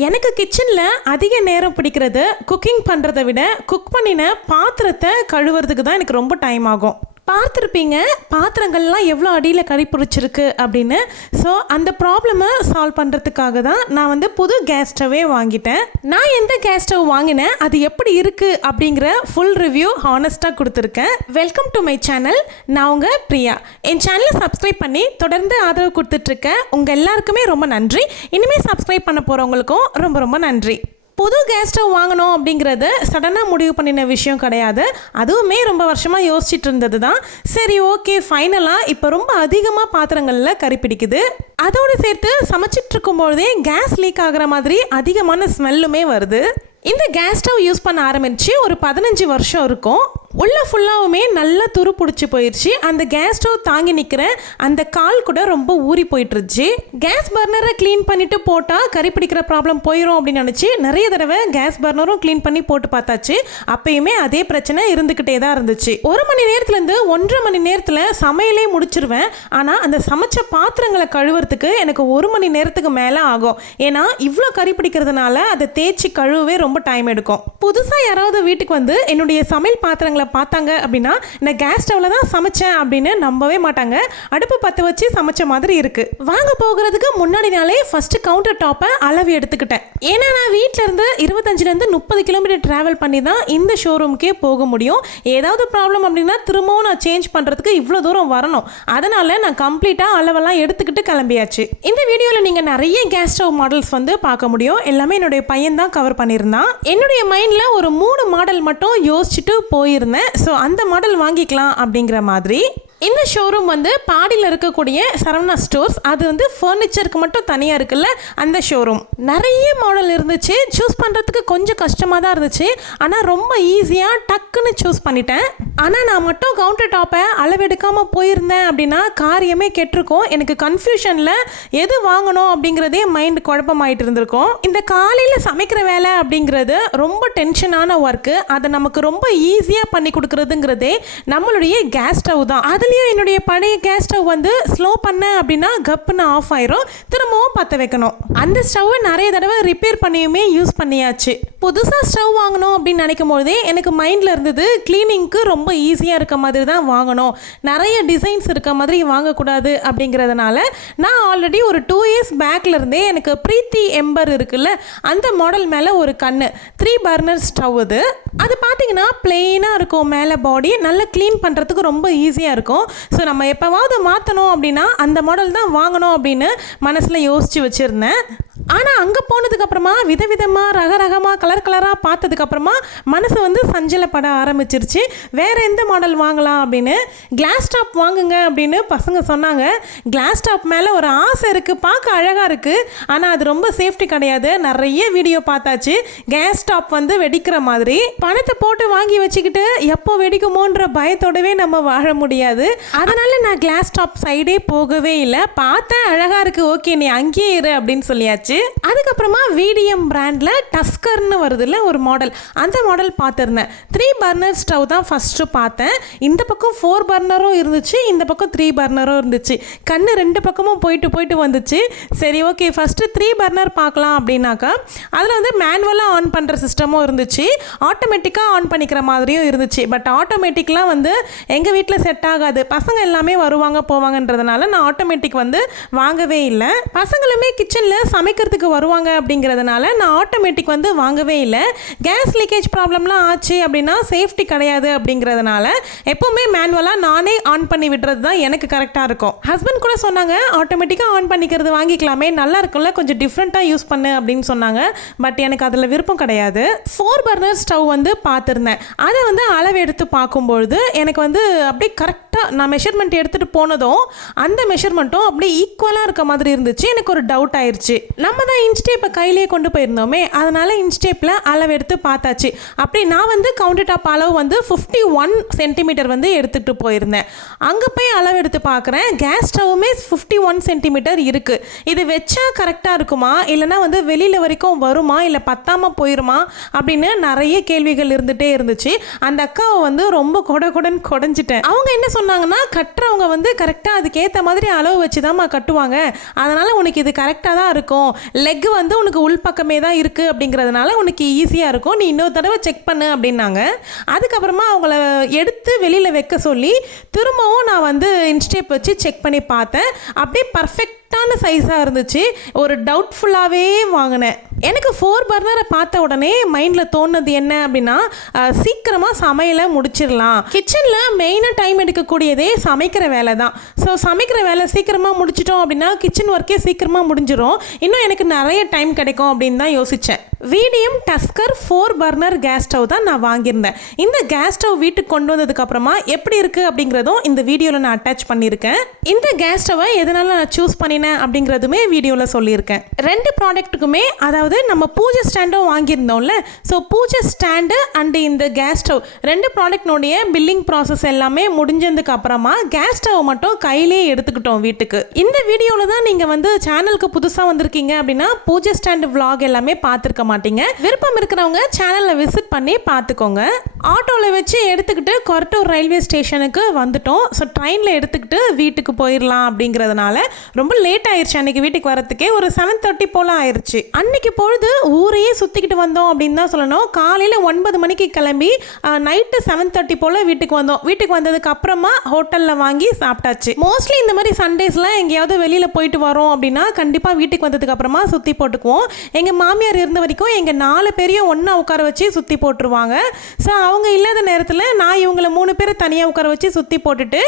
எனக்கு கிச்சனில் அதிக நேரம் பிடிக்கிறது குக்கிங் பண்ணுறதை விட குக் பண்ணின பாத்திரத்தை கழுவுறதுக்கு தான் எனக்கு ரொம்ப டைம் ஆகும். பார்த்துருப்பீங்க பாத்திரங்கள்லாம் எவ்வளோ அடியில் கடிப்பிடிச்சிருக்கு அப்படின்னு. ஸோ அந்த ப்ராப்ளமை சால்வ் பண்ணுறதுக்காக தான் நான் வந்து புது கேஸ் ஸ்டவ்வே வாங்கிட்டேன். நான் எந்த கேஸ் ஸ்டவ் வாங்கினேன், அது எப்படி இருக்குது அப்படிங்கிற ஃபுல் ரிவ்யூ ஹானஸ்ட்டாக கொடுத்துருக்கேன். Welcome to my channel. நான் உங்கள் பிரியா. என் சேனலை சப்ஸ்கிரைப் பண்ணி தொடர்ந்து ஆதரவு கொடுத்துட்ருக்கேன். உங்கள் எல்லாருக்குமே ரொம்ப நன்றி. இனிமேல் சப்ஸ்கிரைப் பண்ண போகிறவங்களுக்கும் ரொம்ப ரொம்ப நன்றி. புது கேஸ் ஸ்டவ் வாங்கணும் அப்படிங்கிறது சடனாக முடிவு பண்ணின விஷயம் கிடையாது. அதுவுமே ரொம்ப வருஷமாக யோசிச்சுட்டு இருந்தது தான். சரி, ஓகே, ஃபைனலாக இப்போ ரொம்ப அதிகமாக பாத்திரங்களில் கறி பிடிக்குது. அதோடு சேர்த்து சமைச்சிட்டு இருக்கும்போதே கேஸ் லீக் ஆகிற மாதிரி அதிகமான ஸ்மெல்லுமே வருது. இந்த கேஸ் ஸ்டவ் யூஸ் பண்ண ஆரம்பித்து ஒரு 15 வருஷம் இருக்கும். உள்ள ஃபுல்லாகவுமே நல்லா துரு பிடிச்சி போயிடுச்சு. அந்த கேஸ் ஸ்டவ் தாங்கி நிற்கிற அந்த கால் கூட ரொம்ப ஊறி போயிட்டுருச்சு. கேஸ் பர்னரை க்ளீன் பண்ணிவிட்டு போட்டால் கறி பிடிக்கிற ப்ராப்ளம் போயிடும் அப்படின்னு நினச்சி நிறைய தடவை கேஸ் பர்னரும் க்ளீன் பண்ணி போட்டு பார்த்தாச்சு. அப்பயுமே அதே பிரச்சனை இருந்துக்கிட்டே தான் இருந்துச்சு. 1 மணி நேரத்துலேருந்து 1.5 மணி நேரத்தில் சமையலே முடிச்சிருவேன். ஆனால் அந்த சமைச்ச பாத்திரங்களை கழுவுறதுக்கு எனக்கு 1 மணி நேரத்துக்கு மேலே ஆகும். ஏன்னா இவ்வளோ கறி பிடிக்கிறதுனால அதை தேய்ச்சி கழுவவே ரொம்ப டைம் எடுக்கும். புதுசாக யாராவது வீட்டுக்கு வந்து என்னுடைய சமையல் பாத்திரங்களை பார்த்தாங்க அப்படின்னா நான் கேஸ் ஸ்டவ்ல தான் சமைச்சேன் அப்படின்னு நம்பவே மாட்டாங்க. அடுப்பு பற்ற வச்சு சமைச்ச மாதிரி இருக்கு. வாங்க போகிறதுக்கு முன்னாடி நாளே ஃபர்ஸ்ட் கவுண்டர் டாப்பை அளவு எடுத்துக்கிட்டேன். ஏன்னா நான் வீட்டில இருந்து 25 to 30 கிலோமீட்டர் டிராவல் பண்ணி தான் இந்த ஷோரூமுக்கே போக முடியும். ஏதாவது ப்ராப்ளம் அப்படின்னா திரும்பவும் நான் சேஞ்ச் பண்ணுறதுக்கு இவ்வளோ தூரம் வரணும். அதனால நான் கம்ப்ளீட்டாக அளவெல்லாம் எடுத்துக்கிட்டு கிளம்பியாச்சு. இந்த வீடியோவில் நீங்கள் நிறைய கேஸ் ஸ்டவ் மாடல்ஸ் வந்து பார்க்க முடியும். எல்லாமே என்னுடைய பையன் தான் கவர் பண்ணியிருந்தான். என்னுடைய மைண்டில் ஒரு 3 மாடல் மட்டும் யோசிச்சுட்டு போயிருந்தேன். ஸோ அந்த மாடல் வாங்கிக்கலாம் அப்படிங்கிற மாதிரி. இந்த ஷோரூம் வந்து பாடியில் இருக்கக்கூடிய சரவணா ஸ்டோர்ஸ். அது வந்து ஃபர்னிச்சருக்கு மட்டும் தனியாக இருக்குல்ல, அந்த ஷோரூம். நிறைய மாடல் இருந்துச்சு. சூஸ் பண்ணுறதுக்கு கொஞ்சம் கஷ்டமாக தான் இருந்துச்சு. ஆனால் ரொம்ப ஈஸியாக டக்குன்னு சூஸ் பண்ணிட்டேன். ஆனால் நான் மட்டும் கவுண்டர் டாப்பை அளவெடுக்காமல் போயிருந்தேன் அப்படின்னா காரியமே கெட்டிருக்கும். எனக்கு கன்ஃபியூஷனில் எது வாங்கணும் அப்படிங்கிறதே மைண்ட் குழப்பமாயிட்டு இருந்திருக்கும். இந்த காலையில் சமைக்கிற வேலை அப்படிங்கிறது ரொம்ப டென்ஷனான ஒர்க்கு. அதை நமக்கு ரொம்ப ஈஸியாக பண்ணி கொடுக்குறதுங்கிறதே நம்மளுடைய கேஸ் ஸ்டவ் தான். அதில் என்னுடைய பழைய கேஸ் ஸ்டவ் வந்து ஸ்லோ பண்ண அப்படின்னா கப்புன்னு ஆஃப் ஆயிரும். திரும்பவும் பற்ற வைக்கணும். அந்த ஸ்டவ்வை நிறைய தடவை ரிப்பேர் பண்ணியுமே யூஸ் பண்ணியாச்சு. புதுசாக ஸ்டவ் வாங்கணும் அப்படின்னு நினைக்கும் போதே எனக்கு மைண்டில் இருந்தது கிளீனிங்க்கு ரொம்ப ஈஸியாக இருக்க மாதிரி தான் வாங்கணும், நிறைய டிசைன்ஸ் இருக்க மாதிரி வாங்கக்கூடாது அப்படிங்கிறதுனால நான் ஆல்ரெடி ஒரு 2 இயர்ஸ் பேக்கில் இருந்தே எனக்கு பிரீத்தி எம்பர் இருக்குல்ல, அந்த மாடல் மேலே ஒரு கண்ணு 3 பர்னர் ஸ்டவ். அது பார்த்தீங்கன்னா பிளெயினாக இருக்கும். மேலே பாடி நல்லா க்ளீன் பண்ணுறதுக்கு ரொம்ப ஈஸியாக இருக்கும். ஸோ நம்ம எப்போவாவது மாற்றணும் அப்படின்னா அந்த மாடல் தான் வாங்கணும் அப்படின்னு மனசில் யோசித்து வச்சுருந்தேன். ஆனால் அங்கே போனதுக்கப்புறமா விதவிதமாக ரகரகமாக கலராக பார்த்ததுக்கப்புறமா மனசு வந்து சஞ்சலப்பட ஆரம்பிச்சிருச்சு. வேறு எந்த மாடல் வாங்கலாம் அப்படின்னு. கிளாஸ் டாப் வாங்குங்க அப்படின்னு பசங்க சொன்னாங்க. கிளாஸ் டாப் மேலே ஒரு ஆசை இருக்குது, பார்க்க அழகாக இருக்குது. ஆனால் அது ரொம்ப சேஃப்டி கிடையாது. நிறைய வீடியோ பார்த்தாச்சு. கேஸ் டாப் வந்து வெடிக்கிற மாதிரி. பணத்தை போட்டு வாங்கி வச்சுக்கிட்டு எப்போ வெடிக்குமோன்ற பயத்தோடவே நம்ம வாழ முடியாது. அதனால் நான் கிளாஸ் டாப் சைடே போகவே இல்லை. பார்த்தேன் அழகாக இருக்குது, ஓகே நீ அங்கேயே இரு அப்படின்னு சொல்லியாச்சு. அதுக்கப்புறமா விடிஎம் பிராண்ட்ல டஸ்கர்னு வருதுல்ல ஒரு மாடல், அந்த மாடல் பார்த்துருந்தேன். 3 பர்னர் ஸ்டவ் தான் ஃபர்ஸ்ட் பார்த்தேன். இந்த பக்கம் 4 பர்னரும் இருந்துச்சு, இந்த பக்கம் 3 பர்னரும் இருந்துச்சு. கண்ணு 2 பக்கமும் போயிட்டு வந்துச்சு. சரி, ஓகே, ஃபர்ஸ்ட் 3 பர்னர் பார்க்கலாம் அப்படின்னாக்கா அதில் வந்து மேனுவலாக ஆன் பண்ணுற சிஸ்டமும் இருந்துச்சு, ஆட்டோமேட்டிக்காக ஆன் பண்ணிக்கிற மாதிரியும் இருந்துச்சு. பட் ஆட்டோமேட்டிக்லாம் வந்து எங்கள் வீட்டில் செட் ஆகாது. பசங்க எல்லாமே வருவாங்க போவாங்கன்றதுனால நான் ஆட்டோமேட்டிக் வந்து வாங்கவே இல்லை. பசங்களுமே கிச்சனில் சமைக்கிறதுக்கு வருவாங்க அப்படிங்கிறதுனால நான் ஆட்டோமேட்டிக் வந்து வாங்கவே இல்லை. கேஸ் லீக்கேஜ் ப்ராப்ளம்லாம் ஆச்சு அப்படின்னா சேஃப்டி கிடையாது அப்படிங்கிறதுனால எப்போவுமே மேனுவலாக நானே ஆன் பண்ணி விடுறது தான் எனக்கு கரெக்டாக இருக்கும். ஹஸ்பண்ட் கூட சொன்னாங்க ஆட்டோமேட்டிக்காக ஆன் பண்ணிக்கிறது வாங்கிக்கலாமே, நல்லா இருக்குல்ல, கொஞ்சம் டிஃப்ரெண்ட்டாக யூஸ் பண்ணு அப்படின்னு சொன்னாங்க. பட் எனக்கு அதில் விருப்பம் கிடையாது. 4 பர்னர் ஸ்டவ் வந்து பார்த்துருந்தேன். அதை வந்து அளவு எடுத்து பார்க்கும்பொழுது எனக்கு வந்து அப்படியே கரெக்டாக நான் மெஷர்மெண்ட் எடுத்துகிட்டு போனதும் அந்த மெஷர்மெண்ட்டும் அப்படியே ஈக்குவலாக இருக்க மாதிரி இருந்துச்சு. எனக்கு ஒரு டவுட் ஆயிடுச்சு. நம்ம தான் இன்ஸ்டேப்பை கையிலேயே கொண்டு போயிருந்தோமே, அதனால இன்ஸ்டேப்பில் அளவு எடுத்து பார்த்தாச்சு. அப்படி நான் வந்து கவுண்டர் டாப் அளவு வந்து 51 சென்டிமீட்டர் வந்து எடுத்துகிட்டு போயிருந்தேன். அங்கே போய் அளவு எடுத்து பார்க்குறேன், கேஸ் ஸ்டவ்வுமே 51 சென்டிமீட்டர் இருக்குது. இது வச்சா கரெக்டாக இருக்குமா, இல்லைனா வந்து வெளியில் வரைக்கும் வருமா, இல்லை பத்தாமல் போயிருமா அப்படின்னு நிறைய கேள்விகள் இருந்துகிட்டே இருந்துச்சு. அந்த அக்காவை வந்து ரொம்ப கொடன்னு கொடைஞ்சிட்டேன். அவங்க என்ன சொன்னாங்கன்னா, கட்டுறவங்க வந்து கரெக்டாக அதுக்கேற்ற மாதிரி அளவு வச்சு தான்மா கட்டுவாங்க, அதனால் உனக்கு இது கரெக்டாக தான் இருக்கும், லெக் வந்து உனக்கு உள்பக்கமே தான் இருக்குது அப்படிங்கிறதுனால உனக்கு ஈஸியாக இருக்கும், நீ இன்னொரு தடவை செக் பண்ணு அப்படின்னாங்க. அதுக்கப்புறமா அவங்கள எடுத்து வெளியில் வைக்க சொல்லி திரும்பவும் நான் வந்து இன்ஸ்டேப் வச்சு செக் பண்ணி பார்த்தேன். அப்படியே பர்ஃபெக்டான சைஸாக இருந்துச்சு. ஒரு டவுட்ஃபுல்லாகவே வாங்கினேன். எனக்கு 4 பர்னரை பார்த்த உடனே மைண்டில் தோணுது என்ன அப்படின்னா, சீக்கிரமாக சமையலை முடிச்சிடலாம். கிச்சனில் மெயினாக டைம் எடுக்கக்கூடியதே சமைக்கிற வேலை தான். ஸோ சமைக்கிற வேலை சீக்கிரமாக முடிச்சிட்டோம் அப்படின்னா கிச்சன் ஒர்க்கே சீக்கிரமாக முடிஞ்சிடும், இன்னும் எனக்கு நிறைய டைம் கிடைக்கும் அப்படின்னு தான் யோசித்தேன். வீடியம் டஸ்கர் 4 பர்னர் கேஸ் ஸ்டவ் தான் நான் வாங்கியிருந்தேன். இந்த கேஸ் ஸ்டவ் வீட்டுக்கு கொண்டு வந்ததுக்கப்புறமா எப்படி இருக்குது அப்படிங்கிறதும் இந்த வீடியோவில் நான் அட்டாச் பண்ணியிருக்கேன். இந்த கேஸ் ஸ்டவ்வை எதனால நான் சூஸ் பண்ணினேன் அப்படிங்கிறதுமே வீடியோவில் சொல்லியிருக்கேன். 2 ப்ராடக்ட்டுக்குமே, அதாவது நம்ம பூஜை ஸ்டாண்டும் வாங்கியிருந்தோம்ல, ஸோ பூஜை ஸ்டாண்டு அண்டு இந்த கேஸ் ஸ்டவ் 2 ப்ராடக்ட்னுடைய பில்லிங் ப்ராசஸ் எல்லாமே முடிஞ்சதுக்கு அப்புறமா கேஸ் ஸ்டவ் மட்டும் கையிலேயே எடுத்துக்கிட்டோம் வீட்டுக்கு. இந்த வீடியோவில் தான் நீங்கள் வந்து சேனலுக்கு புதுசாக வந்திருக்கீங்க அப்படின்னா பூஜை ஸ்டாண்டு விளாக் எல்லாமே பார்த்துருக்க மாட்டீங்க. விருப்பம் இருக்கிறவங்க சேனலில் விசிட் பண்ணி பார்த்துக்கோங்க. ஆட்டோவில் வச்சு எடுத்துக்கிட்டு கொரட்டூர் ரயில்வே ஸ்டேஷனுக்கு வந்துட்டோம். ஸோ ட்ரெயினில் எடுத்துக்கிட்டு வீட்டுக்கு போயிடலாம் அப்படிங்கிறதுனால ரொம்ப லேட் ஆயிடுச்சு. அன்றைக்கி வீட்டுக்கு வரத்துக்கே ஒரு 7:30 போல் ஆயிடுச்சு. அன்றைக்கி பொழுது ஊரையே சுற்றிக்கிட்டு வந்தோம் அப்படின்னு தான் சொல்லணும். காலையில் 9 மணிக்கு கிளம்பி நைட்டு 7:30 போல் வீட்டுக்கு வந்தோம். வீட்டுக்கு வந்ததுக்கு அப்புறமா ஹோட்டலில் வாங்கி சாப்பிட்டாச்சு. மோஸ்ட்லி இந்த மாதிரி சண்டேஸ்லாம் எங்கேயாவது வெளியில் போயிட்டு வரோம் அப்படின்னா கண்டிப்பாக வீட்டுக்கு வந்ததுக்கு அப்புறமா சுற்றி போட்டுக்குவோம். எங்கள் மாமியார் இருந்த வரைக்கும் எங்கள் 4 பேரையும் ஒன்றா உட்கார வச்சு சுற்றி போட்டுருவாங்க. ஸோ அவங்க இல்லாத நேரத்தில் நான் இவங்களை 3 பேரை தனியாக உட்கார வச்சு சுற்றி போட்டுட்டு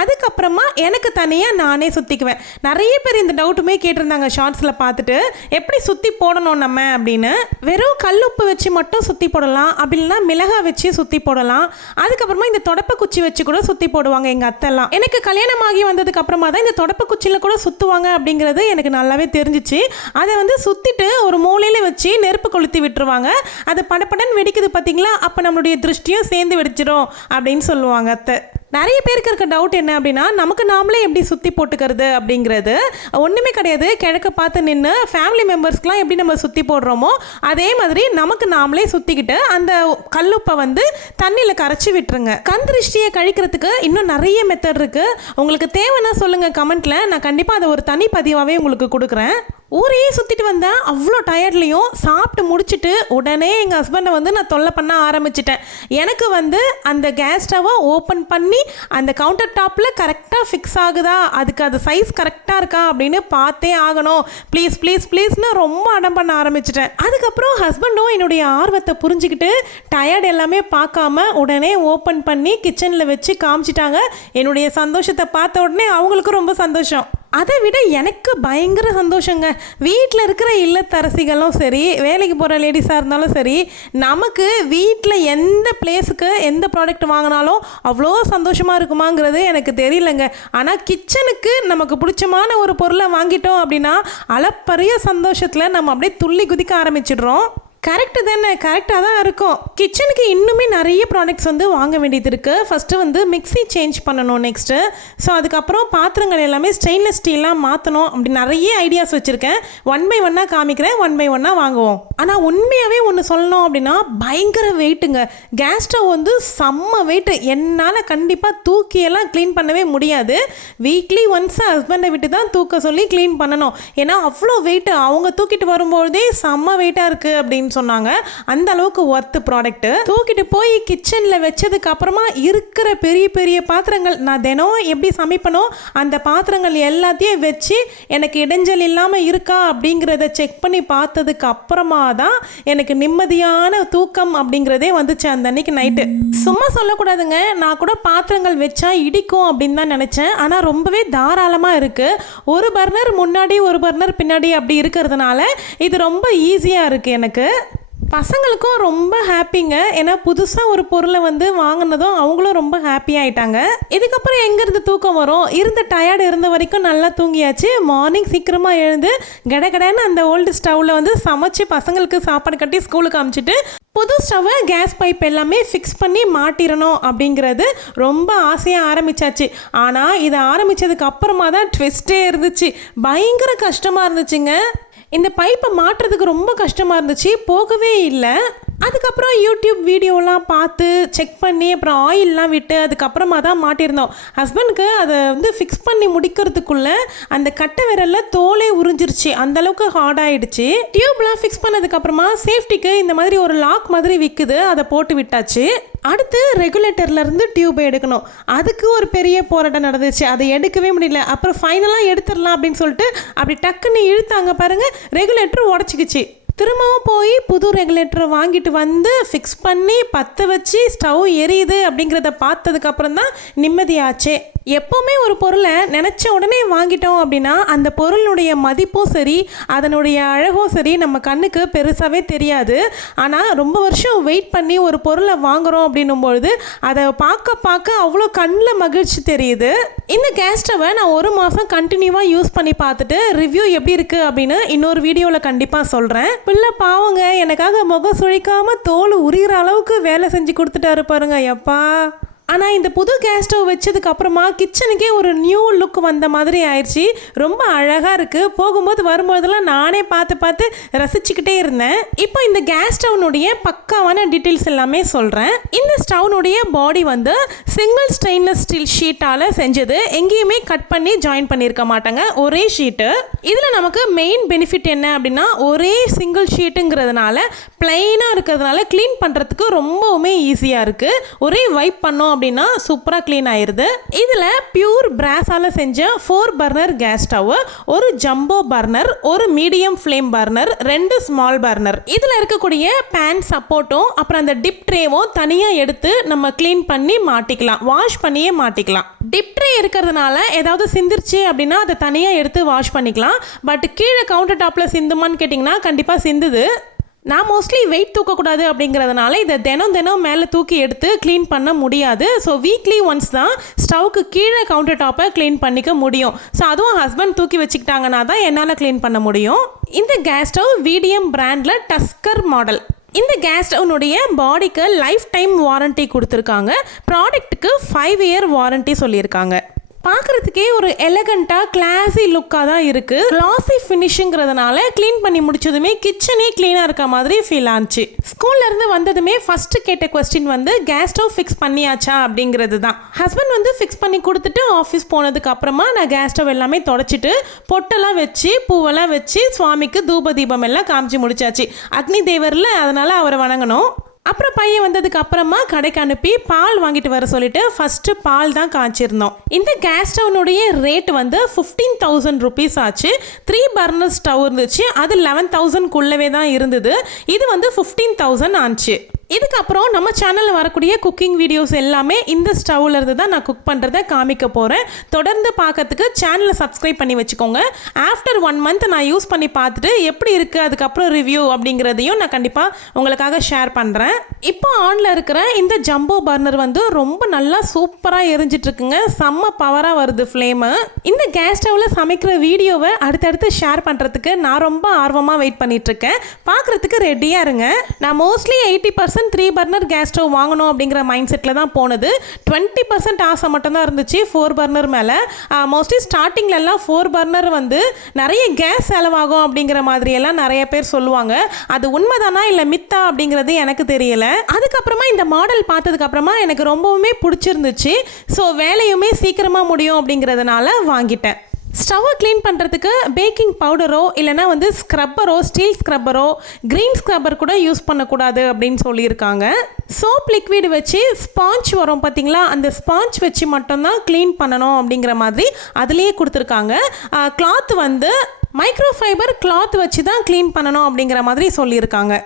அதுக்கப்புறமா எனக்கு தனியாக நானே சுற்றிக்குவேன். நிறைய பேர் இந்த டவுட்டுமே கேட்டிருந்தாங்க ஷார்ட்ஸில் பார்த்துட்டு, எப்படி சுற்றி போடணும் நம்ம அப்படின்னு. வெறும் கல்லுப்பு வச்சு மட்டும் சுற்றி போடலாம், அப்படின்னா மிளகாய் வச்சு சுற்றி போடலாம். அதுக்கப்புறமா இந்த தொடப்ப குச்சி வச்சு கூட சுற்றி போடுவாங்க எங்கள் அத்தைலாம். எனக்கு கல்யாணம் ஆகி வந்ததுக்கு அப்புறமா தான் இந்த தொடப்ப குச்சியில் கூட சுற்றுவாங்க அப்படிங்கிறது எனக்கு நல்லாவே தெரிஞ்சிச்சு. அதை வந்து சுற்றிட்டு ஒரு மூலையில் வச்சு நெருப்பு கொளுத்தி விட்டுருவாங்க. அது படப்படன்னு வெடிக்குது பார்த்தீங்களா, அப்போ நம்மளுடைய திருஷ்டியும் சேர்ந்து வெடிச்சிடும் அப்படின்னு சொல்லுவாங்க அத்தை. நிறைய பேருக்கு இருக்க டவுட் என்ன அப்படின்னா, நமக்கு நாமளே எப்படி சுற்றி போட்டுக்கிறது அப்படிங்கிறது. ஒன்றுமே கிடையாது. கிழக்க பார்த்து நின்று ஃபேமிலி மெம்பர்ஸ்க்கெலாம் எப்படி நம்ம சுற்றி போடுறோமோ அதே மாதிரி நமக்கு நாமளே சுற்றிக்கிட்டு அந்த கல்லுப்பை வந்து தண்ணியில் கரைச்சி விட்டுருங்க. கண் திருஷ்டியை கழிக்கிறதுக்கு இன்னும் நிறைய மெத்தட் இருக்குது. உங்களுக்கு தேவைன்னா சொல்லுங்கள் கமெண்ட்டில், நான் கண்டிப்பாக அதை ஒரு தனி பதிவாகவே உங்களுக்கு கொடுக்குறேன். ஊரையே சுற்றிட்டு வந்தேன். அவ்வளோ டயர்ட்லேயும் சாப்பிட்டு முடிச்சுட்டு உடனே எங்கள் ஹஸ்பண்டை வந்து நான் தொல்லை பண்ண ஆரம்பிச்சிட்டேன். எனக்கு வந்து அந்த கேஸ் ஸ்டவ்வை ஓப்பன் பண்ணி அந்த கவுண்டர் டாப்பில் கரெக்டாக ஃபிக்ஸ் ஆகுதா, அதுக்கு அது சைஸ் கரெக்டாக இருக்கா அப்படின்னு பார்த்தே ஆகணும், ப்ளீஸ் ப்ளீஸ் ப்ளீஸ்னு ரொம்ப அடம் பண்ண ஆரம்பிச்சிட்டேன். அதுக்கப்புறம் ஹஸ்பண்டும் என்னுடைய ஆர்வத்தை புரிஞ்சுக்கிட்டு டயர்ட் எல்லாமே பார்க்காம உடனே ஓப்பன் பண்ணி கிச்சனில் வச்சு காமிச்சிட்டாங்க. என்னுடைய சந்தோஷத்தை பார்த்த உடனே அவங்களுக்கும் ரொம்ப சந்தோஷம். அதை விட எனக்கு பயங்கர சந்தோஷங்க. வீட்டில் இருக்கிற இல்லத்தரசிகளும் சரி, வேலைக்கு போகிற லேடிஸாக இருந்தாலும் சரி, நமக்கு வீட்டில் எந்த பிளேஸுக்கு எந்த ப்ராடக்ட் வாங்கினாலும் அவ்வளோ சந்தோஷமாக இருக்குமாங்கிறது எனக்கு தெரியலங்க. ஆனால் கிச்சனுக்கு நமக்கு பிடிச்சமான ஒரு பொருளை வாங்கிட்டோம் அப்படின்னா அளப்பரிய சந்தோஷத்தில் நம்ம அப்படியே துள்ளி குதிக்க ஆரம்பிச்சிடுறோம். கரெக்டு தானே? கரெக்டாக தான் இருக்கும். கிச்சனுக்கு இன்னுமே நிறைய ப்ராடக்ட்ஸ் வந்து வாங்க வேண்டியது இருக்குது. ஃபஸ்ட்டு வந்து மிக்ஸி சேஞ்ச் பண்ணணும் நெக்ஸ்ட்டு. ஸோ அதுக்கப்புறம் பாத்திரங்கள் எல்லாமே ஸ்டெயின்லெஸ் ஸ்டீலாக மாற்றணும். அப்படி நிறைய ஐடியாஸ் வச்சுருக்கேன். 1 by 1 காமிக்கிறேன், 1 by 1 வாங்குவோம். ஆனால் உண்மையாகவே ஒன்று சொல்லணும் அப்படின்னா பயங்கர வெயிட்டுங்க. கேஸ் ஸ்டவ் வந்து செம்ம வெயிட்டு. என்னால் கண்டிப்பாக தூக்கியெல்லாம் க்ளீன் பண்ணவே முடியாது. வீக்லி ஒன்ஸ் ஹஸ்பண்டை விட்டு தான் தூக்க சொல்லி க்ளீன் பண்ணணும். ஏன்னா அவ்வளோ வெயிட்டு. அவங்க தூக்கிட்டு வரும்போதே செம்ம வெயிட்டாக இருக்குது அப்படின்னு சொன்னாங்க. அந்த அளவுக்கு ஒர்த் ப்ராடக்ட். தூக்கிட்டு போய் கிச்சனில் வச்சதுக்கு அப்புறமா இருக்கிற பெரிய பெரிய பாத்திரங்கள், நான் தினம் எப்படி சமைப்பனோ அந்த பாத்திரங்கள் எல்லாத்தையும் வச்சு எனக்கு இடைஞ்சல் இல்லாமல் இருக்கா அப்படிங்கிறத செக் பண்ணி பார்த்ததுக்கு அப்புறமா தான் எனக்கு நிம்மதியான தூக்கம் அப்படிங்கிறதே வந்துச்சு அந்த அன்னைக்கு நைட்டு. சும்மா சொல்லக்கூடாதுங்க, நான் கூட பாத்திரங்கள் வச்சா இடிக்கும் அப்படின்னு தான் நினச்சேன். ஆனால் ரொம்பவே தாராளமாக இருக்குது. ஒரு பர்னர் முன்னாடி ஒரு பர்னர் பின்னாடி அப்படி இருக்கிறதுனால இது ரொம்ப ஈஸியாக இருக்குது எனக்கு. பசங்களுக்கும் ரொம்ப ஹாப்பிங்க. ஏன்னா புதுசாக ஒரு பொருளை வந்து வாங்கினதும் அவங்களும் ரொம்ப ஹாப்பி ஆகிட்டாங்க. இதுக்கப்புறம் எங்கேருந்து தூக்கம் வரும்? இருந்த டயர்டு இருந்த வரைக்கும் நல்லா தூங்கியாச்சு. மார்னிங் சீக்கிரமாக எழுந்து கடகடன்னு அந்த ஓல்டு ஸ்டவ்வில் வந்து சமைச்சு பசங்களுக்கு சாப்பாடு கட்டி ஸ்கூலுக்கு அனுப்பிச்சிட்டு புது ஸ்டவ்வை கேஸ் பைப் எல்லாமே ஃபிக்ஸ் பண்ணி மாட்டிடணும் அப்படிங்கிறது ரொம்ப ஆசையாக ஆரம்பித்தாச்சு. ஆனால் இதை ஆரம்பித்ததுக்கு அப்புறமா தான் ட்விஸ்ட்டே இருந்துச்சு. பயங்கர கஷ்டமாக இருந்துச்சுங்க. இந்த பைப்பை மாட்டுறதுக்கு ரொம்ப கஷ்டமாக இருந்துச்சு. போகவே இல்லை. அதுக்கப்புறம் யூடியூப் வீடியோலாம் பார்த்து செக் பண்ணி அப்புறம் ஆயிலெலாம் விட்டு அதுக்கப்புறமா தான் மாட்டியிருந்தோம். ஹஸ்பண்டுக்கு அதை வந்து ஃபிக்ஸ் பண்ணி முடிக்கிறதுக்குள்ளே அந்த கட்டை விரலில் தோலே உறிஞ்சிருச்சு, அந்தளவுக்கு ஹார்டாகிடுச்சு. டியூப்லாம் ஃபிக்ஸ் பண்ணதுக்கப்புறமா சேஃப்டிக்கு இந்த மாதிரி ஒரு லாக் மாதிரி விற்குது, அதை போட்டு விட்டாச்சு. அடுத்து ரெகுலேட்டர்லேருந்து டியூப்பை எடுக்கணும். அதுக்கு ஒரு பெரிய போராட்டம் நடந்துச்சு, அதை எடுக்கவே முடியல. அப்புறம் ஃபைனலாக எடுத்துடலாம் அப்படின்னு சொல்லிட்டு அப்படி டக்குன்னு இழுத்தாங்க பாருங்கள், ரெகுலேட்டர் உடச்சிக்கிச்சு. திரும்பவும் போய் புது ரெகுலேட்டரை வாங்கிட்டு வந்து ஃபிக்ஸ் பண்ணி பற்ற வச்சு ஸ்டவ் எரியுது அப்படிங்கிறத பார்த்ததுக்கப்புறம் தான் நிம்மதியாச்சே. எப்போவுமே ஒரு பொருளை நினச்ச உடனே வாங்கிட்டோம் அப்படின்னா அந்த பொருளுடைய மதிப்பும் சரி அதனுடைய அழகும் சரி நம்ம கண்ணுக்கு பெருசாகவே தெரியாது. ஆனால் ரொம்ப வருஷம் வெயிட் பண்ணி ஒரு பொருளை வாங்குகிறோம் அப்படின்னும்பொழுது அதை பார்க்க அவ்வளோ கண்ணில் மகிழ்ச்சி தெரியுது. இந்த கேஸ் ஸ்டவ்வை நான் 1 மாதம் கண்டினியூவாக யூஸ் பண்ணி பார்த்துட்டு ரிவ்யூ எப்படி இருக்குது அப்படின்னு இன்னொரு வீடியோவில் கண்டிப்பாக சொல்கிறேன். பிள்ளை பாவங்க எனக்காக முகம் சுழிக்காமல் தோல் உரிகிற அளவுக்கு வேலை செஞ்சு கொடுத்துட்டாரு பாருங்க எப்பா. ஆனால் இந்த புது கேஸ் ஸ்டவ் வச்சதுக்கு அப்புறமா கிச்சனுக்கே ஒரு நியூ லுக் வந்த மாதிரி ஆயிடுச்சு. ரொம்ப அழகாக இருக்குது. போகும்போது வரும்போதெல்லாம் நானே பார்த்து ரசிச்சுக்கிட்டே இருந்தேன். இப்போ இந்த கேஸ் ஸ்டவ்னுடைய பக்காவான டீட்டெயில்ஸ் எல்லாமே சொல்கிறேன். இந்த ஸ்டவ்னுடைய பாடி வந்து சிங்கிள் ஸ்டெயின்லெஸ் ஸ்டீல் ஷீட்டால் செஞ்சது. எங்கேயுமே கட் பண்ணி ஜாயின் பண்ணியிருக்க மாட்டாங்க, ஒரே ஷீட்டு. இதில் நமக்கு மெயின் பெனிஃபிட் என்ன அப்படின்னா ஒரே சிங்கிள் ஷீட்டுங்கிறதுனால பிளைனாக இருக்கிறதுனால க்ளீன் பண்ணுறதுக்கு ரொம்பவுமே ஈஸியாக இருக்குது. ஒரே வைப் பண்ணோம் அப்படின்னா சூப்பராக க்ளீன் ஆயிடுது. இதில் பியூர் பிராஸால் செஞ்ச 4 பர்னர் கேஸ் ஸ்டவ், ஒரு ஜம்போ பர்னர், ஒரு medium flame burner, 2 small burner. இதில் இருக்கக்கூடிய பேன் சப்போர்ட்டும் அப்புறம் அந்த டிப் ட்ரேவும் தனியாக எடுத்து நம்ம க்ளீன் பண்ணி மாட்டிக்கலாம், வாஷ் பண்ணியே மாட்டிக்கலாம். டிப் ட்ரே இருக்கிறதுனால ஏதாவது சிந்திருச்சு அப்படின்னா அதை தனியாக எடுத்து வாஷ் பண்ணிக்கலாம். பட் கீழே கவுண்டர் டாப்பில் சிந்துமான்னு கேட்டிங்கன்னா கண்டிப்பாக சிந்துது. நான் மோஸ்ட்லி வெயிட் தூக்கக்கூடாது அப்படிங்கிறதுனால இதை தினம் மேலே தூக்கி எடுத்து க்ளீன் பண்ண முடியாது. ஸோ வீக்லி ஒன்ஸ் தான் ஸ்டவ்க்கு கீழே கவுண்டர் டாப்பை க்ளீன் பண்ணிக்க முடியும். ஸோ அதுவும் ஹஸ்பண்ட் தூக்கி வச்சுக்கிட்டாங்கன்னா தான் என்னால் க்ளீன் பண்ண முடியும். இந்த கேஸ் ஸ்டவ் விடிஎம் பிராண்டில் டஸ்கர் மாடல். இந்த கேஸ் ஸ்டவ்னுடைய பாடிக்கு லைஃப் டைம் வாரண்ட்டி கொடுத்துருக்காங்க. ப்ராடக்ட்டுக்கு 5 இயர் வாரண்ட்டி சொல்லியிருக்காங்க. பார்க்குறதுக்கே ஒரு எலகண்ட்டாக கிளாஸி லுக்காக தான் இருக்குது. கிளாஸி ஃபினிஷுங்கிறதுனால க்ளீன் பண்ணி முடிச்சதுமே கிச்சனே க்ளீனாக இருக்க மாதிரி ஃபீல் ஆச்சு. ஸ்கூல்லேருந்து வந்ததுமே ஃபஸ்ட்டு கேட்ட கொஸ்டின் வந்து கேஸ் ஸ்டவ் ஃபிக்ஸ் பண்ணியாச்சா அப்படிங்கிறது தான். ஹஸ்பண்ட் வந்து ஃபிக்ஸ் பண்ணி கொடுத்துட்டு ஆஃபீஸ் போனதுக்கு அப்புறமா நான் கேஸ் ஸ்டவ் எல்லாமே தொடச்சிட்டு பொட்டெல்லாம் வச்சு பூவெல்லாம் வச்சு சுவாமிக்கு தூப தீபம் எல்லாம் காமிச்சு முடிச்சாச்சு. அக்னி தேவரில் அதனால் அவரை வணங்கணும். அப்புறம் பையன் வந்ததுக்கு அப்புறமா கடைக்கு அனுப்பி பால் வாங்கிட்டு வர சொல்லிட்டு ஃபஸ்ட்டு பால் தான் காய்ச்சிருந்தோம். இந்த கேஸ் ஸ்டவ்னுடைய ரேட் வந்து 15,000 rupees ஆச்சு. 3 பர்னர் ஸ்டவ் இருந்துச்சு, அது 11,000க்குள்ளவே தான் இருந்தது. இது வந்து 15,000 ஆச்சு. இதுக்கப்புறம் நம்ம சேனலில் வரக்கூடிய குக்கிங் வீடியோஸ் எல்லாமே இந்த ஸ்டவ்வில் இருந்து தான் நான் குக் பண்ணுறதை காமிக்க போகிறேன். தொடர்ந்து பார்க்கறதுக்கு சேனலை சப்ஸ்கிரைப் பண்ணி வச்சுக்கோங்க. ஆஃப்டர் 1 month நான் யூஸ் பண்ணி பார்த்துட்டு எப்படி இருக்குது அதுக்கப்புறம் ரிவ்யூ அப்படிங்கிறதையும் நான் கண்டிப்பாக உங்களுக்காக ஷேர் பண்ணுறேன். இப்போ ஆனில் இருக்கிற இந்த ஜம்போ பர்னர் வந்து ரொம்ப நல்லா சூப்பராக எரிஞ்சிட்ருக்குங்க. செம்ம பவராக வருது ஃப்ளேமு. இந்த கேஸ் ஸ்டவ்வில் சமைக்கிற வீடியோவை அடுத்தடுத்து ஷேர் பண்ணுறதுக்கு நான் ரொம்ப ஆர்வமாக வெயிட் பண்ணிகிட்ருக்கேன். பார்க்குறதுக்கு ரெடியாக இருங்க. நான் மோஸ்ட்லி 80% 3 பர்னர் கேஸ் ஸ்டவ் வாங்கணும் அப்படிங்கிற மைண்ட் செட்டில் தான் போனது. 20% ஆசை மட்டும்தான் இருந்துச்சு 4 பர்னர் மேலே. மோஸ்ட்லி ஸ்டார்டிங்லலாம் 4 பர்னர் வந்து நிறைய கேஸ் செலவாகும் அப்படிங்கிற மாதிரியெல்லாம் நிறைய பேர் சொல்லுவாங்க. அது உண்மைதானா இல்லை மித்தா அப்படிங்கிறது எனக்கு தெரியல. அதுக்கப்புறமா இந்த மாடல் பார்த்ததுக்கப்புறமா எனக்கு ரொம்பவுமே பிடிச்சிருந்துச்சு. ஸோ வேலையுமே சீக்கிரமாக முடியும் அப்படிங்கிறதுனால வாங்கிட்டேன். ஸ்டவ்வை க்ளீன் பண்ணுறதுக்கு பேக்கிங் பவுடரோ இல்லைனா வந்து ஸ்க்ரப்பரோ, ஸ்டீல் ஸ்க்ரப்பரோ, க்ரீன் ஸ்க்ரப்பர் கூட யூஸ் பண்ணக்கூடாது அப்படின்னு சொல்லியிருக்காங்க. சோப் லிக்விட் வச்சு ஸ்பாஞ்ச் வரும் பார்த்தீங்களா, அந்த ஸ்பாஞ்ச் வச்சு மட்டும்தான் க்ளீன் பண்ணணும் அப்படிங்கிற மாதிரி அதுலேயே கொடுத்துருக்காங்க. கிளாத் வந்து மைக்ரோ ஃபைபர் கிளாத் வச்சு தான் க்ளீன் பண்ணணும் அப்படிங்கிற மாதிரி சொல்லியிருக்காங்க.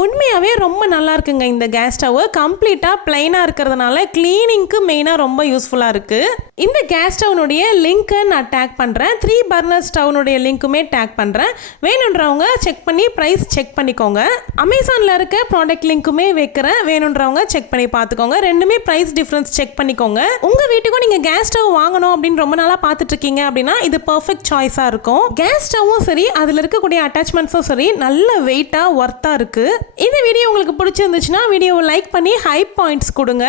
உண்மையாகவே ரொம்ப நல்லா இருக்குங்க இந்த கேஸ் ஸ்டவ்வு. கம்ப்ளீட்டாக பிளைனாக இருக்கிறதுனால க்ளீனிங்க்கு மெயினாக ரொம்ப யூஸ்ஃபுல்லாக இருக்குது. இந்த கேஸ் ஸ்டவ்னுடைய லிங்க்கை நான் டேக் பண்ணுறேன். 3 பர்னர் ஸ்டவ்னுடைய லிங்க்குமே டேக் பண்ணுறேன். வேணுன்றவங்க செக் பண்ணி ப்ரைஸ் செக் பண்ணிக்கோங்க. அமேசானில் இருக்க ப்ராடக்ட் லிங்க்குமே வைக்கிறேன், வேணுன்றவங்க செக் பண்ணி பார்த்துக்கோங்க. ரெண்டுமே ப்ரைஸ் டிஃப்ரென்ஸ் செக் பண்ணிக்கோங்க. உங்கள் வீட்டுக்கும் நீங்கள் கேஸ் ஸ்டவ் வாங்கணும் அப்படின்னு ரொம்ப நாளாக பார்த்துட்ருக்கீங்க அப்படின்னா இது பர்ஃபெக்ட் சாய்ஸாக இருக்கும். கேஸ் ஸ்டவ்வும் சரி அதில் இருக்கக்கூடிய அட்டாச்மெண்ட்ஸும் சரி நல்ல வெயிட்டாக ஒர்த்தாக இருக்குது. இந்த வீடியோ உங்களுக்கு பிடிச்சிருந்துச்சுன்னா வீடியோவை லைக் பண்ணி ஹை பாயிண்ட்ஸ் கொடுங்க.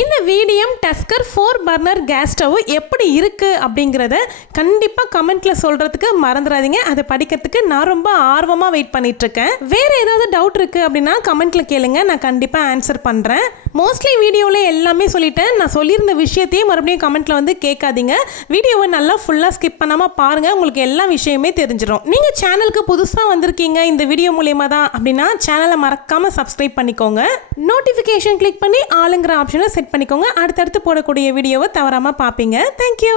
இந்த வீடியம் டஸ்கர் 4 பர்னர் கேஸ் ஸ்டவ் எப்படி இருக்குது அப்படிங்கிறத கண்டிப்பாக கமெண்ட்டில் சொல்கிறதுக்கு மறந்துடாதீங்க. அதை படிக்கிறதுக்கு நான் ரொம்ப ஆர்வமாக வெயிட் பண்ணிகிட்ருக்கேன். வேறு ஏதாவது டவுட் இருக்குது அப்படின்னா கமெண்ட்டில் கேளுங்க, நான் கண்டிப்பாக ஆன்சர் பண்ணுறேன். மோஸ்ட்லி வீடியோவில் எல்லாமே சொல்லிட்டேன். நான் சொல்லியிருந்த விஷயத்தையும் மறுபடியும் கமெண்ட்டில் வந்து கேட்காதீங்க. வீடியோவை நல்லா ஃபுல்லாக ஸ்கிப் பண்ணாமல் பாருங்கள், உங்களுக்கு எல்லா விஷயமே தெரிஞ்சிடும். நீங்கள் சேனலுக்கு புதுசாக வந்திருக்கீங்க இந்த வீடியோ மூலயமா தான் அப்படின்னா சேனலை மறக்காமல் சப்ஸ்கிரைப் பண்ணிக்கோங்க. நோட்டிஃபிகேஷன் கிளிக் பண்ணி ஆளுங்கிற ஆப்ஷனை செட் பண்ணிக்கோங்க. அடுத்தடுத்து போடக்கூடிய வீடியோவை தவறாமல் பார்ப்பீங்க. தேங்க்யூ.